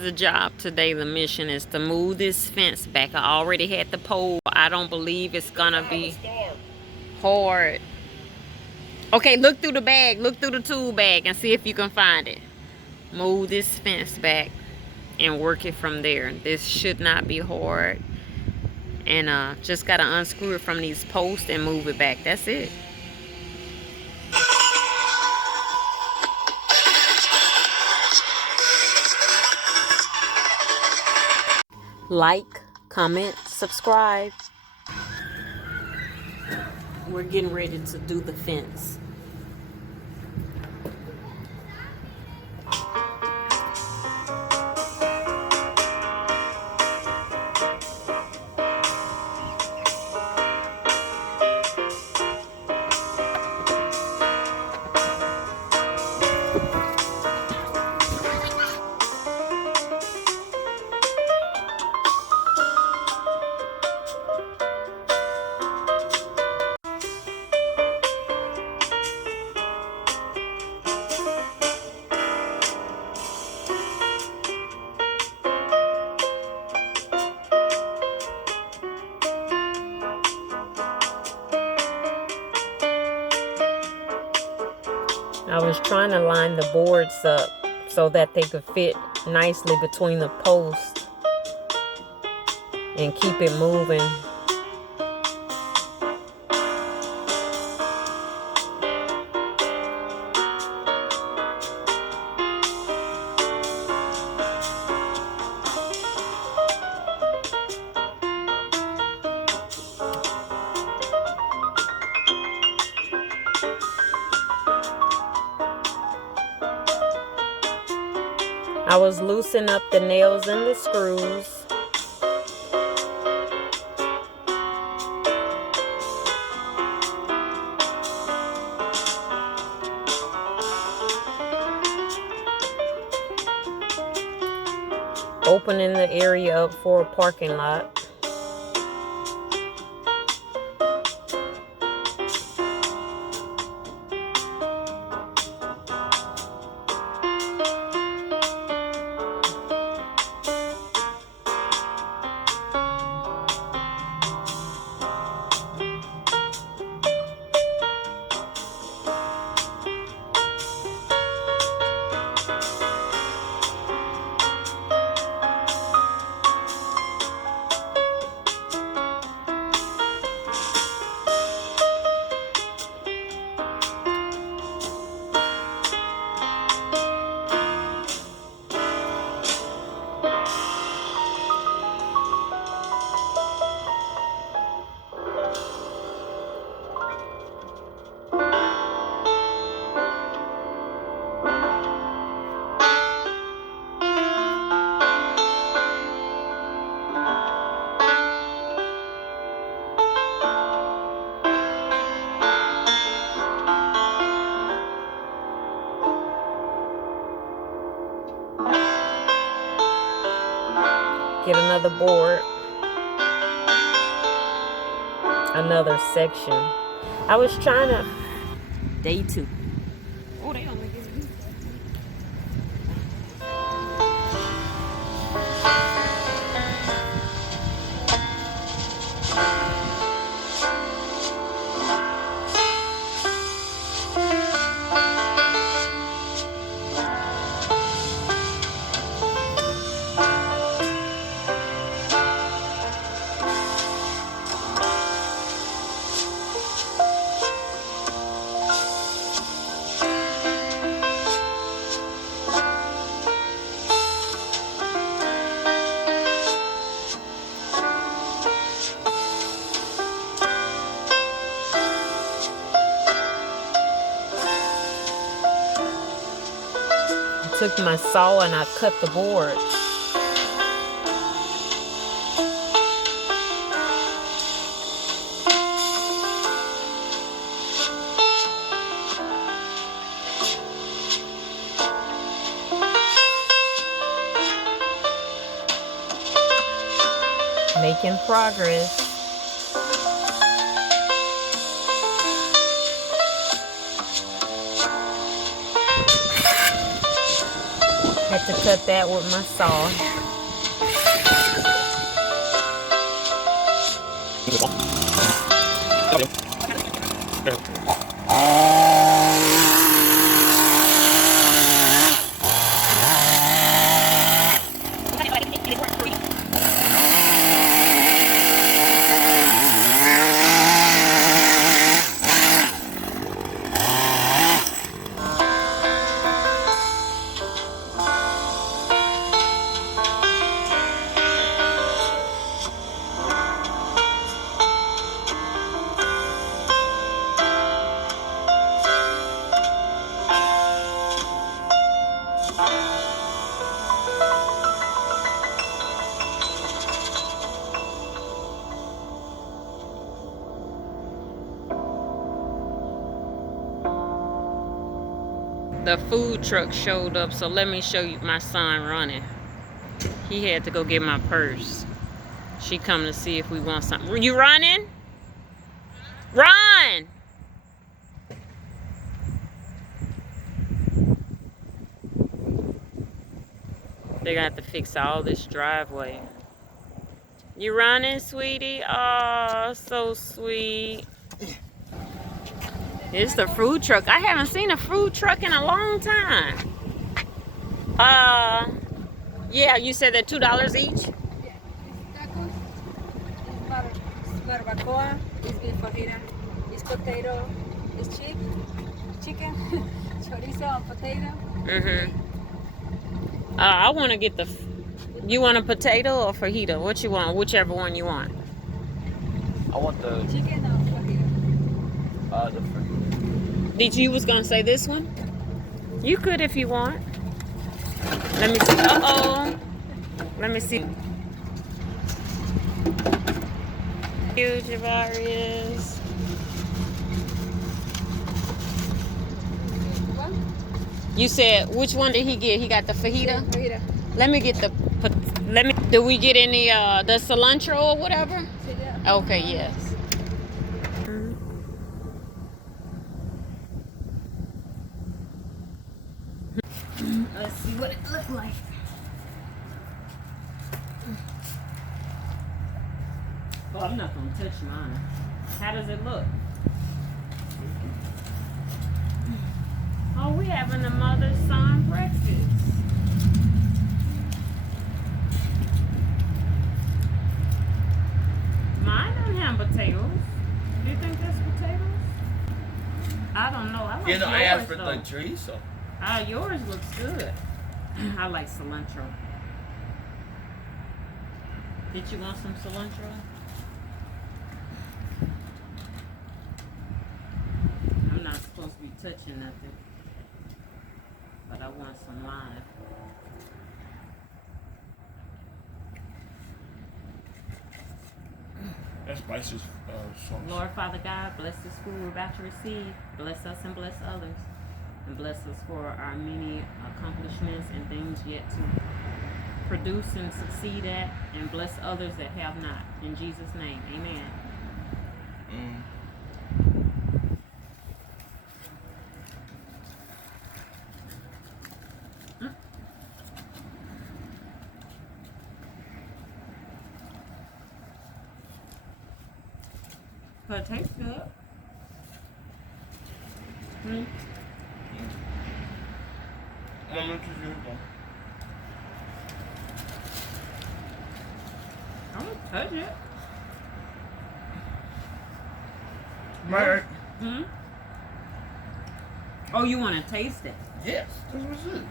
the job today. The mission is to move this fence back. I already had the pole. I don't believe it's gonna be hard. Okay, look through the bag. Look through the tool bag and see if you can find it. Move this fence back and work it from there. This should not be hard. And just gotta unscrew it from these posts and move it back. That's it. Like, comment, subscribe. We're getting ready to do the fence. I was trying to line the boards up so that they could fit nicely between the posts and keep it moving. I was loosening up the nails and the screws. Opening the area up for a parking lot. Get another board, another section. I was trying to, day 2. Oh, they don't make this good. Took my saw and I cut the board. Making progress. Had to cut that with my saw. The food truck showed up, so let me show you my son running. He had to go get my purse. She come to see if we want something. You running? Run! They got to fix all this driveway. You running, sweetie? Oh, so sweet. It's the food truck. I haven't seen a food truck in a long time. Yeah, you said they're $2 each? Yeah, it's tacos, it's barbacoa, it's beef fajita, it's potato, it's chicken, chorizo and potato. I want to get the... You want a potato or fajita? What you want? Whichever one you want. I want the Chicken or fajita? the fajita. Did you was gonna say this one? You could if you want. Let me see. Uh-oh. Let me see. Huge Javarius. You said which one did he get? He got the fajita? Yeah, fajita. Let me get the... Do we get any the cilantro or whatever? Yeah. Okay, yes. Let's see what it looks like. Oh, I'm not gonna touch mine. How does it look? Oh, we having a mother-son breakfast. Mine don't have potatoes. Do you think that's potatoes? I don't know. I like yours, I asked for though. the chorizo. Yours looks good. I like cilantro. Did you want some cilantro? I'm not supposed to be touching nothing, but I want some lime. That spicy sauce. Lord Father God, bless this food we're about to receive. Bless us and bless others. And bless us for our many accomplishments and things yet to produce and succeed at. And bless others that have not. In Jesus' name, amen. But it tastes good. Mama, I won't touch it. Right. Oh, you want to taste it? Yes, this was it.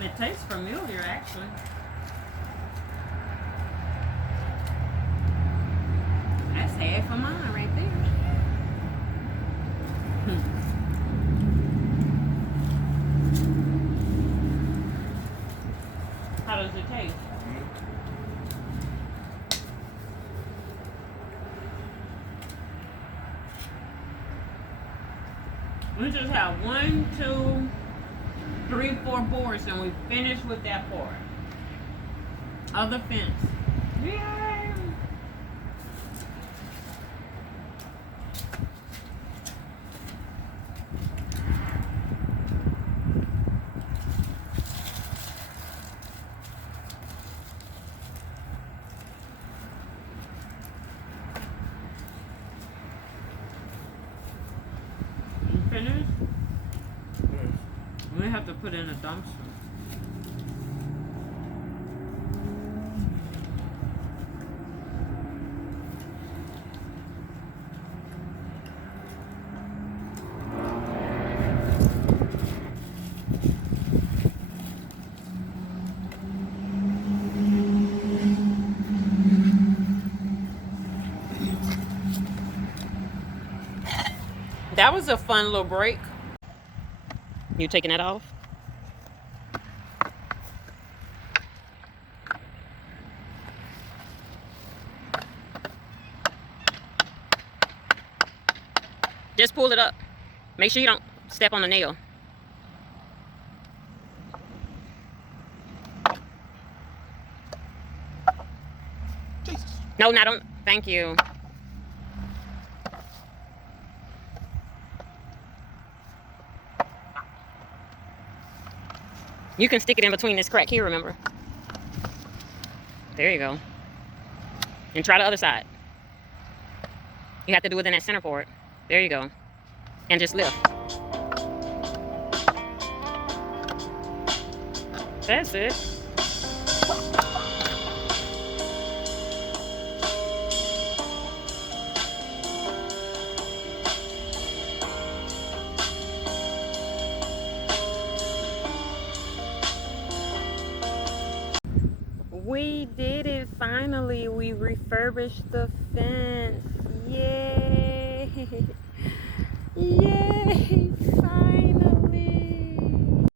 It tastes familiar, actually. That's half of mine right there. How does it taste? We just have 1, 2, 3, 4 boards, and we finish with that board. Other fence. Yay! have to put it in a dumpster. That was a fun little break. You taking that off? Just pull it up. Make sure you don't step on the nail. Jesus. No, not on. Thank you. You can stick it in between this crack here, remember? There you go. And try the other side. You have to do it in that center part. There you go. And just lift. That's it. We did it finally. We refurbished the fence. Yay! Yay!